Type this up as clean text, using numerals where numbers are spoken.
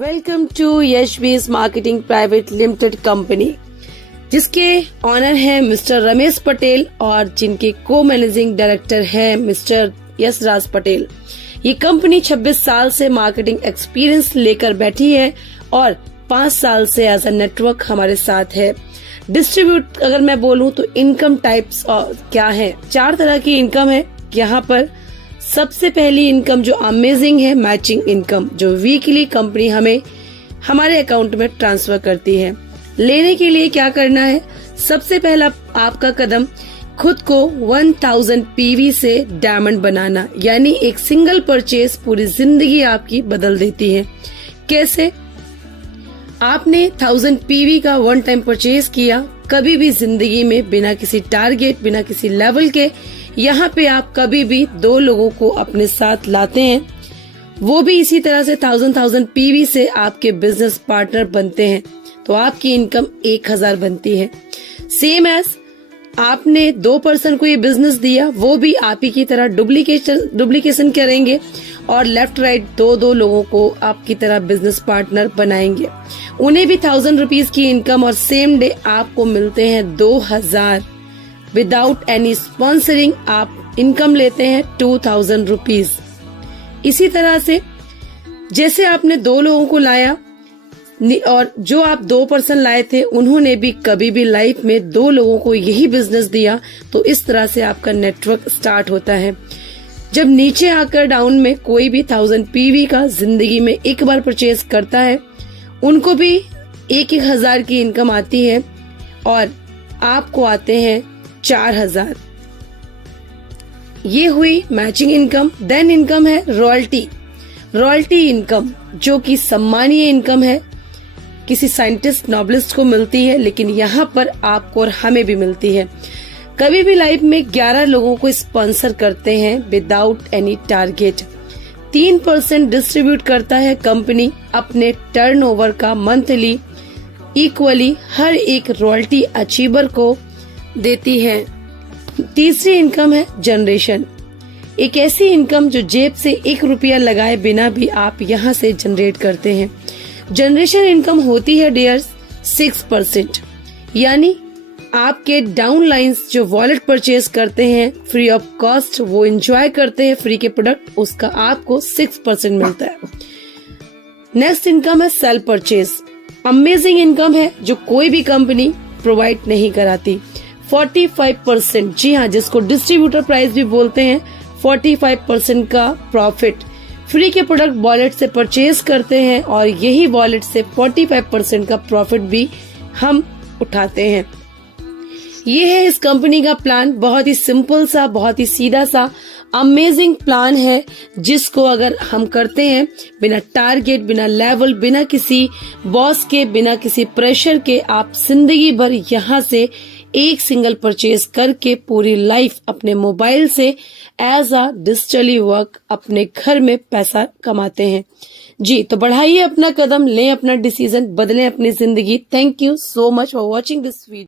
Welcome to Yashvi's marketing private limited company, जिसके owner हैं mister Ramesh Patel और जिनके को मैनेजिंग डायरेक्टर हैं मिस्टर यशराज पटेल। ये कंपनी 26 साल से मार्केटिंग एक्सपीरियंस लेकर बैठी है और 5 साल से एज अ नेटवर्क हमारे साथ है। डिस्ट्रीब्यूट अगर मैं बोलूं तो इनकम टाइप्स क्या है, 4 तरह की इनकम है यहाँ पर। सबसे पहली इनकम जो अमेजिंग है, मैचिंग इनकम, जो वीकली कंपनी हमें हमारे अकाउंट में ट्रांसफर करती है। लेने के लिए क्या करना है, सबसे पहला आपका कदम खुद को 1000 पीवी से डायमंड बनाना, यानी एक सिंगल परचेज पूरी जिंदगी आपकी बदल देती है। कैसे? आपने 1000 पीवी का वन टाइम परचेज किया, कभी भी जिंदगी में बिना किसी टारगेट, बिना किसी लेवल के, यहाँ पे आप कभी भी 2 लोगों को अपने साथ लाते हैं, वो भी इसी तरह से 1000 पीवी से आपके बिजनेस पार्टनर बनते हैं, तो आपकी इनकम 1000 बनती है। सेम एज आपने 2 पर्सन को ये बिजनेस दिया, वो भी आप ही की तरह डुप्लीकेशन करेंगे और लेफ्ट राइट 2 लोगों को आपकी तरह बिजनेस पार्टनर बनाएंगे। उन्हें भी 1000 रुपीज की इनकम और सेम डे आपको मिलते हैं 2000। विदाउट एनी स्पॉन्सरिंग आप इनकम लेते हैं 2000 रुपीज। इसी तरह से जैसे आपने 2 लोगों को लाया और जो आप 2 पर्सन लाए थे उन्होंने भी कभी भी लाइफ में 2 लोगों को यही बिजनेस दिया, तो इस तरह से आपका नेटवर्क स्टार्ट होता है। जब नीचे आकर डाउन में कोई भी 1000 पीवी का जिंदगी में एक बार परचेज करता है, उनको भी 1000 की इनकम आती है और आपको आते हैं 4000। ये हुई मैचिंग इनकम। देन इनकम है रॉयल्टी इनकम, जो कि सम्मानीय इनकम है, किसी साइंटिस्ट नोबलिस्ट को मिलती है, लेकिन यहाँ पर आपको और हमें भी मिलती है। कभी भी लाइफ में 11 लोगों को स्पॉन्सर करते हैं विदाउट एनी टारगेट। 3% डिस्ट्रीब्यूट करता है कंपनी अपने टर्नओवर का मंथली, इक्वली हर एक रॉयल्टी अचीवर को देती है। तीसरी इनकम है जनरेशन, एक ऐसी इनकम जो जेब से 1 रुपया लगाए बिना भी आप यहाँ से जनरेट करते हैं। जनरेशन इनकम होती है डियर्स 6%, यानी आपके डाउन लाइन्स जो वॉलेट परचेज करते हैं फ्री ऑफ कॉस्ट, वो एंजॉय करते हैं फ्री के प्रोडक्ट, उसका आपको 6% मिलता है। नेक्स्ट इनकम है सेल्फ परचेज, अमेजिंग इनकम है जो कोई भी कंपनी प्रोवाइड नहीं कराती। 45%, जी हाँ, जिसको डिस्ट्रीब्यूटर प्राइस भी बोलते हैं, 45% का प्रॉफिट फ्री के प्रोडक्ट वॉलेट से परचेज करते हैं और यही वॉलेट से 45% का प्रॉफिट भी हम उठाते हैं। ये है इस कंपनी का प्लान, बहुत ही सिंपल सा, बहुत ही सीधा सा, अमेजिंग प्लान है, जिसको अगर हम करते हैं बिना टारगेट, बिना लेवल, बिना किसी बॉस के, बिना किसी प्रेशर के, आप जिंदगी भर यहाँ से एक सिंगल परचेज करके पूरी लाइफ अपने मोबाइल से एज अ डिजिटली वर्क अपने घर में पैसा कमाते हैं। जी, तो बढ़ाइए अपना कदम, लें अपना डिसीजन, बदलें अपनी जिंदगी। Thank you so much for watching this video.